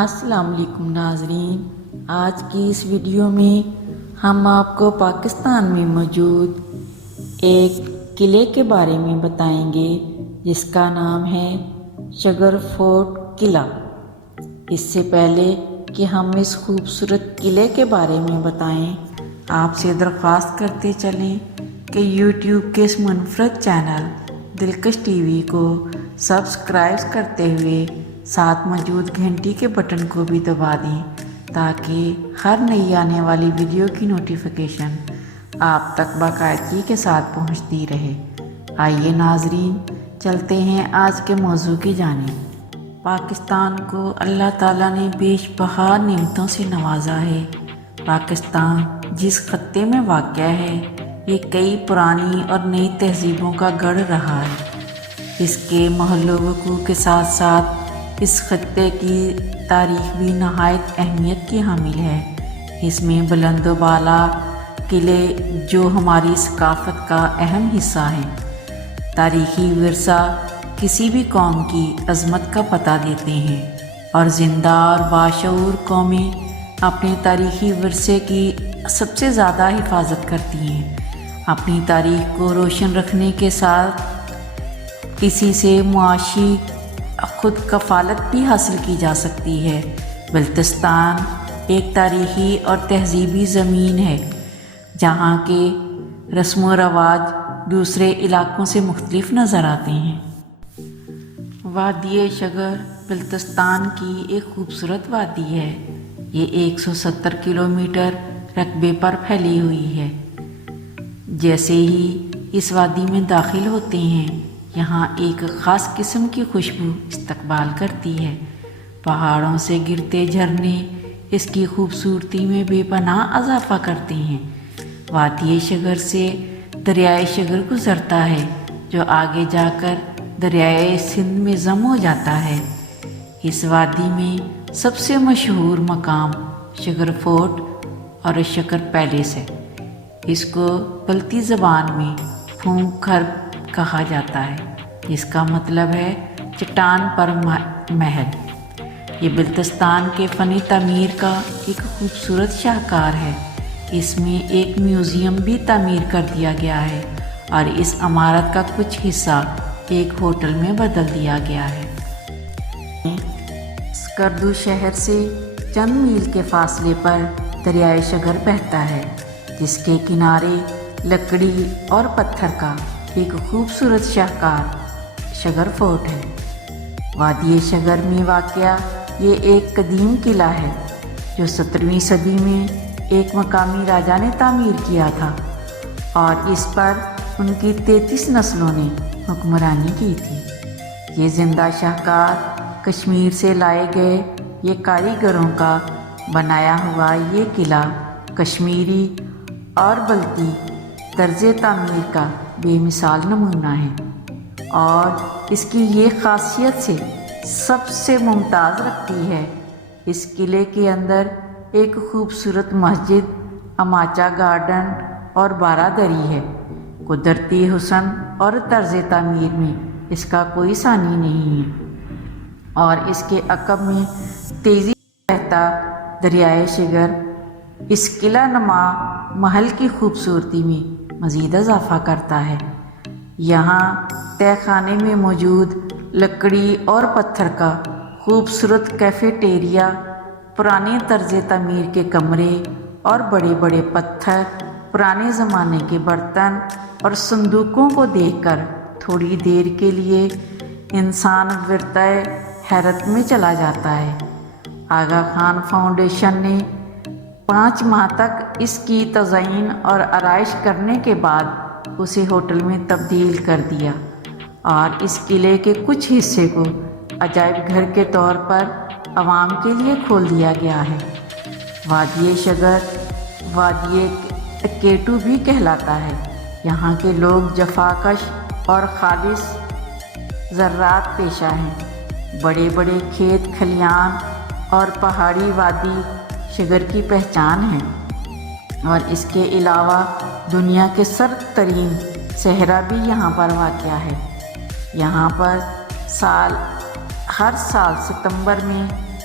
السلام علیکم ناظرین، آج کی اس ویڈیو میں ہم آپ کو پاکستان میں موجود ایک قلعے کے بارے میں بتائیں گے جس کا نام ہے شگر فورٹ قلعہ۔ اس سے پہلے کہ ہم اس خوبصورت قلعے کے بارے میں بتائیں، آپ سے درخواست کرتے چلیں کہ یوٹیوب کے اس منفرد چینل دلکش ٹی وی کو سبسکرائب کرتے ہوئے ساتھ موجود گھنٹی کے بٹن کو بھی دبا دیں تاکہ ہر نئی آنے والی ویڈیو کی نوٹیفیکیشن آپ تک باقاعدگی کے ساتھ پہنچتی رہے۔ آئیے ناظرین، چلتے ہیں آج کے موضوع کی جانب۔ پاکستان کو اللہ تعالیٰ نے بیش بہا نعمتوں سے نوازا ہے۔ پاکستان جس خطے میں واقع ہے، یہ کئی پرانی اور نئی تہذیبوں کا گڑھ رہا ہے۔ اس کے محل وقوع کے ساتھ ساتھ اس خطے کی تاریخ بھی نہایت اہمیت کی حامل ہے۔ اس میں بلند و بالا قلعے جو ہماری ثقافت کا اہم حصہ ہیں، تاریخی ورثہ کسی بھی قوم کی عظمت کا پتہ دیتے ہیں، اور زندہ اور باشعور قومیں اپنے تاریخی ورثے کی سب سے زیادہ حفاظت کرتی ہیں۔ اپنی تاریخ کو روشن رکھنے کے ساتھ اسی سے معاشی خود کفالت بھی حاصل کی جا سکتی ہے۔ بلتستان ایک تاریخی اور تہذیبی زمین ہے جہاں کے رسم و رواج دوسرے علاقوں سے مختلف نظر آتے ہیں۔ وادی شگر بلتستان کی ایک خوبصورت وادی ہے۔ یہ 170 کلومیٹر رقبے پر پھیلی ہوئی ہے۔ جیسے ہی اس وادی میں داخل ہوتے ہیں، یہاں ایک خاص قسم کی خوشبو استقبال کرتی ہے۔ پہاڑوں سے گرتے جھرنے اس کی خوبصورتی میں بے پناہ اضافہ کرتے ہیں۔ وادی شگر سے دریائے شگر گزرتا ہے جو آگے جا کر دریائے سندھ میں ضم ہو جاتا ہے۔ اس وادی میں سب سے مشہور مقام شگر فورٹ اور شکر پیلیس ہے۔ اس کو بلتی زبان میں پھونک خرب کہا جاتا ہے، جس کا مطلب ہے چٹان پر محل۔ یہ بلتستان کے فنی تعمیر کا ایک خوبصورت شاہکار ہے۔ اس میں ایک میوزیم بھی تعمیر کر دیا گیا ہے اور اس عمارت کا کچھ حصہ ایک ہوٹل میں بدل دیا گیا ہے۔ اسکردو شہر سے چند میل کے فاصلے پر دریائے شگر بہتا ہے، جس کے کنارے لکڑی اور پتھر کا ایک خوبصورت شاہکار شگر فورٹ ہے۔ وادی شگر میں واقع یہ ایک قدیم قلعہ ہے جو 17ویں صدی میں ایک مقامی راجا نے تعمیر کیا تھا، اور اس پر ان کی 33 نسلوں نے حکمرانی کی تھی۔ یہ زندہ شاہکار کشمیر سے لائے گئے یہ کاریگروں کا بنایا ہوا یہ قلعہ کشمیری اور بلتی طرز تعمیر کا بے مثال نمونہ ہے، اور اس کی یہ خاصیت سے سب سے ممتاز رکھتی ہے۔ اس قلعے کے اندر ایک خوبصورت مسجد، اماچا گارڈن اور بارہ دری ہے۔ قدرتی حسن اور طرز تعمیر میں اس کا کوئی ثانی نہیں ہے، اور اس کے عقب میں تیزی سے بہتا دریائے شگر اس قلعہ نما محل کی خوبصورتی میں مزید اضافہ کرتا ہے۔ یہاں تہہ خانے میں موجود لکڑی اور پتھر کا خوبصورت کیفیٹیریا، پرانے طرز تعمیر کے کمرے اور بڑے بڑے پتھر، پرانے زمانے کے برتن اور صندوقوں کو دیکھ کر تھوڑی دیر کے لیے انسان ورطۂ حیرت میں چلا جاتا ہے۔ آغا خان فاؤنڈیشن نے 5 ماہ تک اس کی تزئین اور آرائش کرنے کے بعد اسے ہوٹل میں تبدیل کر دیا، اور اس قلعے کے کچھ حصے کو عجائب گھر کے طور پر عوام کے لیے کھول دیا گیا ہے۔ وادی شگر وادی کیٹو بھی کہلاتا ہے۔ یہاں کے لوگ جفاکش اور خالص زراعت پیشہ ہیں۔ بڑے بڑے کھیت کھلیان اور پہاڑی وادی شگر کی پہچان ہیں، اور اس کے علاوہ دنیا کے سرد ترین صحرا بھی یہاں پر واقع ہے۔ یہاں پر ہر سال ستمبر میں